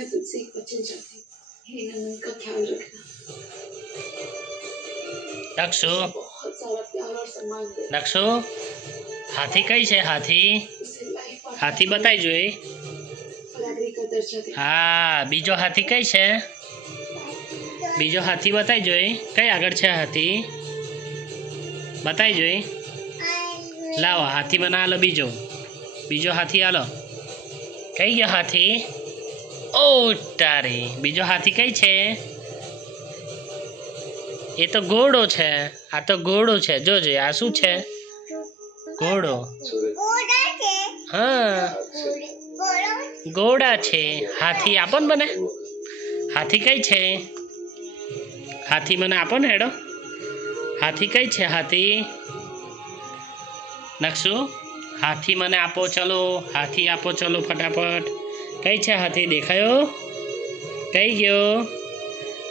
मैं तुझसे एक वचन चाहती हूँ, हे नंदन का ख्याल रखना। नक्शु बहुत सारा प्यार और सम्मान दे। नक्शु हाथी कई छे हाथी उसे लाइफ पार्टनर हाथी बताई जोई। बराबरी का दर्जा दे। हाँ बीजो हाथी कई छे बीजो हाथी बताई जोई कई आगळ छे हाथी बताई जोई। लाओ हाथी बना लो बीजो बीजो हाथी आलो कई गयो हाथी ओ तारी बीजो हाथी कई छे ये तो घोड़ो छे आ तो घोड़ो छे जोजे आ शू छे घोड़ो हाँ घोड़ा छे हाथी आपन बने हाथी कई छे हाथी मने आपन हेडो हाथी कई छे हाथी नक्शु हाथी मने आपो चलो हाथी आपो चलो फटाफट कई छे हाथी देखायो कई गयो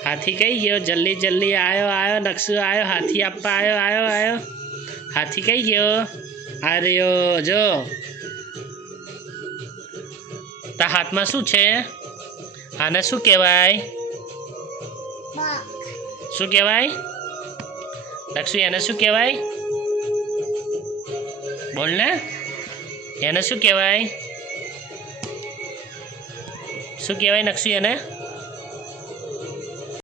हाथी कई गयो जल्दी जल्दी आयो आयो नक्शु आयो हाथी आपा आयो आयो आयो हाथी कई गयो आ रह्यो जो ता हाथ में शू छे आने शू कहेवाय शू कहेवाय नक्शु एने शू कहेवाय बोल ने एने शू कहेवाय नक्शु एने